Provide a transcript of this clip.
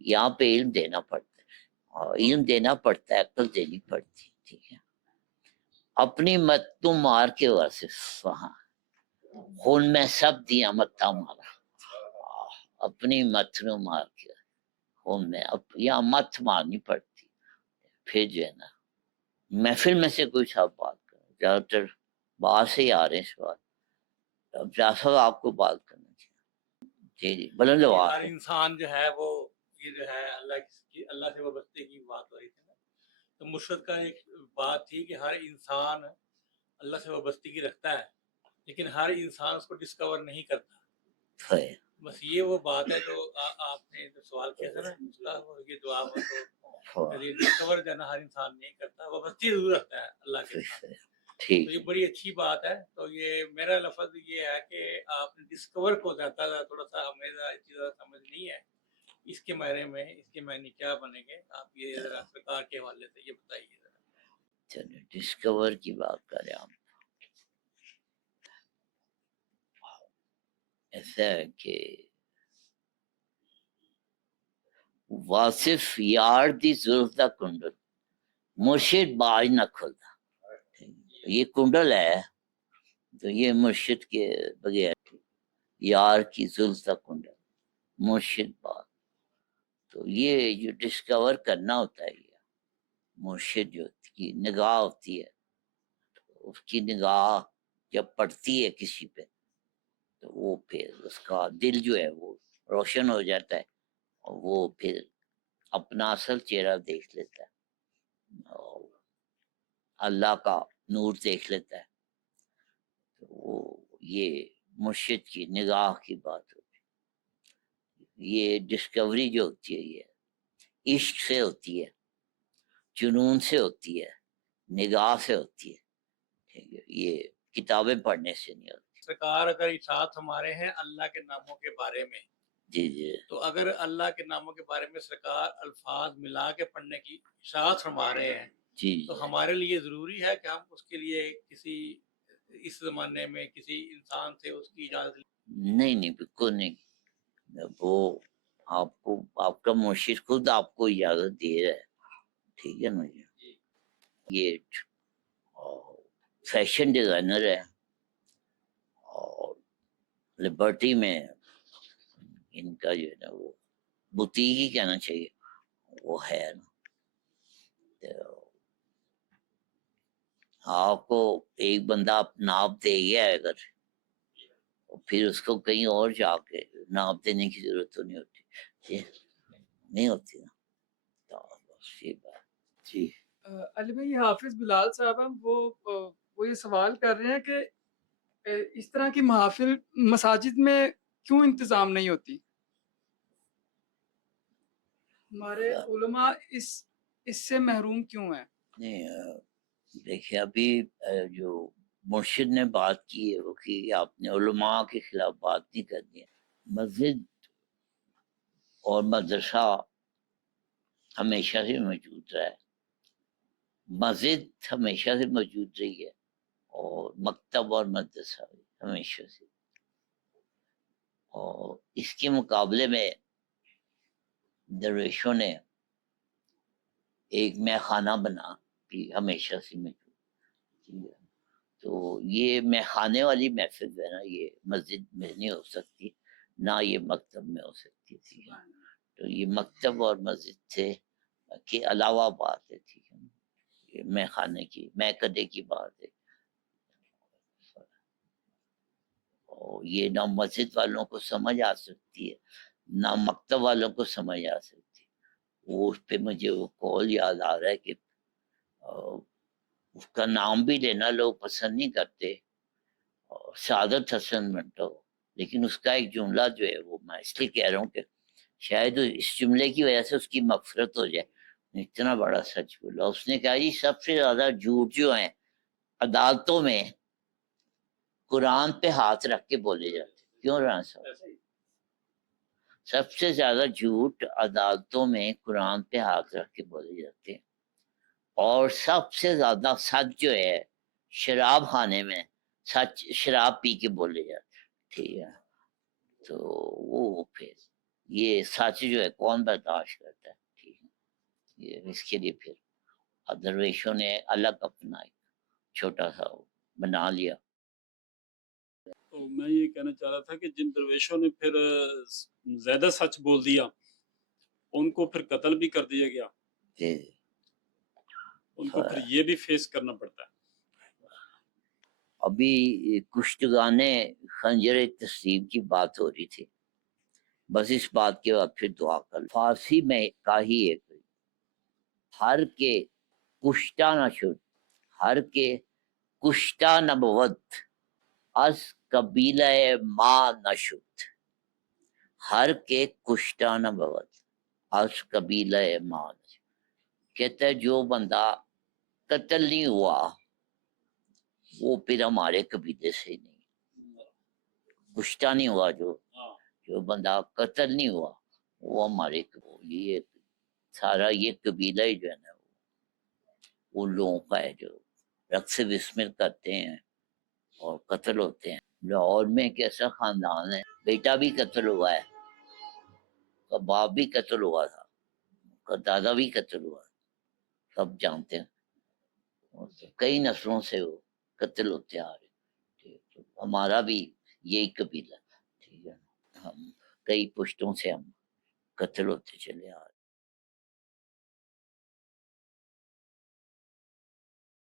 یہاں پہ علم دینا پڑتا ہے، اور علم دینا پڑتا ہے، عقل دینی پڑتی ہے، ٹھیک ہے. اپنی مت تو مار کے واسف وہاں خون میں سب دیا متا مارا، اپنی مت نو مار کے خون میں یہاں مت مارنی پڑتی. پھر جو ہے نا محفل میں سے کوئی صاحب بات کر، زیادہ تر باہر سے ہی آ رہے ہیں سوال. اب جعفر آپ کو بات کرنا چاہیے. جی جی بلند ہر آواز. انسان جو ہے وہ یہ جو ہے اللہ سے وابستے کی بات ہو رہی تھی نا، تو مرشد کا ایک بات تھی کہ ہر انسان اللہ سے وابستگی رکھتا ہے لیکن ہر انسان اس کو ڈسکور نہیں کرتا. بس یہ وہ بات ہے جو آپ نے جو سوال کیا تھا نا اس کا یہ جواب ہے. تو ڈسکور جو ہے نا ہر انسان نہیں کرتا، وابستی ضرور رکھتا ہے اللہ کے ساتھ. تو یہ بڑی اچھی بات ہے. تو یہ میرا لفظ یہ ہے کہ آپ نے ڈسکور کو زیادہ تھوڑا سا ہمیں سمجھ نہیں ہے اس کے بارے میں، اس کے معنی کیا بنے گے. آپ یہ ذرا سرکار کے حوالے سے یہ بتائیے ذرا. چلو ڈسکور کی بات کریں ہم. ایسا ہے کہ واصف یار دی ضرورت دا کنڈل مرشد باج نہ کھلتا. یہ کنڈل ہے تو یہ مرشد کے بغیر یار کی ضرورت دا کنڈل مرشد باج. تو یہ جو ڈسکور کرنا ہوتا ہے یہ مرشد جو کی نگاہ ہوتی ہے، اس کی نگاہ جب پڑتی ہے کسی پہ تو وہ پھر اس کا دل جو ہے وہ روشن ہو جاتا ہے، اور وہ پھر اپنا اصل چہرہ دیکھ لیتا ہے اور اللہ کا نور دیکھ لیتا ہے. تو وہ یہ مرشد کی نگاہ کی بات ہوتی ہے. یہ ڈسکوری جو ہوتی ہے یہ عشق سے ہوتی ہے، جنون سے ہوتی ہے، نگاہ سے ہوتی ہے، ٹھیک ہے. یہ کتابیں پڑھنے سے نہیں ہوتی. سرکار اگر ارشاد ہمارے ہیں اللہ کے ناموں کے بارے میں، جی جی تو اگر اللہ کے ناموں کے بارے میں سرکار الفاظ ملا کے پڑھنے کی ارشاد فرما رہے ہیں جی تو ہمارے لیے ضروری ہے کہ ہم اس کے لیے کسی اس زمانے میں کسی انسان سے اس کی اجازت نہیں بالکل نہیں. وہ آپ کو آپ کا مرشد خود آپ کو اجازت دے رہا ہے، ٹھیک ہے نا. یہ فیشن ڈیزائنر ہے اور لبرٹی میں ان کا جو ہے نا وہ بوتیک ہی کہنا چاہیے وہ ہے نا. آپ کو ایک بندہ ناپ دے گیا ہے اگر پھر اس کو کہیں اور جا کے ناپ دینے کی ضرورت تو نہیں ہوتی، نہیں ہوتی نا. تو یہ بات. جی علی بھائی حافظ بلال صاحب ہیں وہ یہ سوال کر رہے ہیں کہ اس طرح کی محافل مساجد میں کیوں انتظام نہیں ہوتی؟ ہمارے علماء اس سے محروم کیوں ہیں؟ نہیں دیکھیے ابھی جو مرشد نے بات کی ہے وہ کہ آپ نے علماء کے خلاف بات نہیں کرنی ہے. مسجد اور مدرسہ ہمیشہ سے موجود رہا ہے، مسجد ہمیشہ سے موجود رہی ہے اور مکتب اور مدرسہ ہمیشہ سے. اور اس کے مقابلے میں درویشوں نے ایک مے خانہ بنا کہ ہمیشہ سے موجود. تو یہ مے خانے والی محفل جو ہے نا یہ مسجد میں نہیں ہو سکتی، نہ یہ مکتب میں ہو سکتی تھی. تو یہ مکتب اور مسجد سے کے علاوہ بات ہے، ٹھیک ہے. یہ مے خانے کی مے کدے کی بات ہے. اور یہ نہ مسجد والوں کو سمجھ آ سکتی ہے نہ مکتب والوں کو سمجھ آ سکتی. وہ اس پہ مجھے وہ قول یاد آ رہا ہے کہ اس کا نام بھی لینا لوگ پسند نہیں کرتے، سعادت حسن منٹو، لیکن اس کا ایک جملہ جو ہے وہ میں اس لیے کہہ رہا ہوں کہ شاید اس جملے کی وجہ سے اس کی مغفرت ہو جائے. اتنا بڑا سچ بولا. اس نے کہا جی سب سے زیادہ جھوٹ جو ہیں عدالتوں میں قرآن پہ ہاتھ رکھ کے بولے جاتے. کیوں رہا صاحب؟ سب سے زیادہ جھوٹ عدالتوں میں قرآن پہ ہاتھ رکھ کے بولے جاتے ہیں، اور سب سے زیادہ سچ جو ہے شراب خانے میں سچ شراب پی کے بولے جاتے ہیں، ٹھیک ہے. تو وہ پھر یہ سچ جو ہے کون برداشت کرتا ہے؟ ٹھیک ہے، یہ اس کے لیے پھر درویشوں نے الگ اپنا ایک چھوٹا سا وہ بنا لیا. تو میں یہ کہنا چاہ رہا تھا کہ جن درویشوں نے پھر زیادہ سچ بول دیا ان کو پھر قتل بھی کر دیا گیا، کہ ان کو پھر یہ بھی فیس کرنا پڑتا ہے. ابھی کشتگان خنجر تسلیم کی بات ہو رہی تھی، بس اس بات کے بعد پھر دعا کر. فارسی میں کا ہی ایک ہر کے کشتہ نہ شد، ہر کے کشتہ نہ بود، از قبیلہ ما نشد. ہر کے کشتہ نہ بود، از قبیلہ ما نشد. کہتا ہے جو بندہ قتل نہیں ہوا وہ پھر ہمارے قبیلے سے ہی نہیں، کشتہ نہیں ہوا، جو بندہ قتل نہیں ہوا وہ ہمارے یہ سارا یہ قبیلہ ہی جو ہے نا وہ لوگوں کا ہے جو رقص بسمل کرتے ہیں اور قتل ہوتے ہیں. لاہور میں ایک ایسا خاندان ہے، بیٹا بھی قتل ہوا ہے، اس کا باپ بھی قتل ہوا تھا، اس کا دادا بھی قتل ہوا تھا، سب جانتے ہیں. کئی نسلوں سے وہ قتل ہوتے آ رہے. ہمارا بھی یہی قبیلہ، ٹھیک ہے، ہم کئی پشتوں سے ہم قتل ہوتے چلے آ رہے.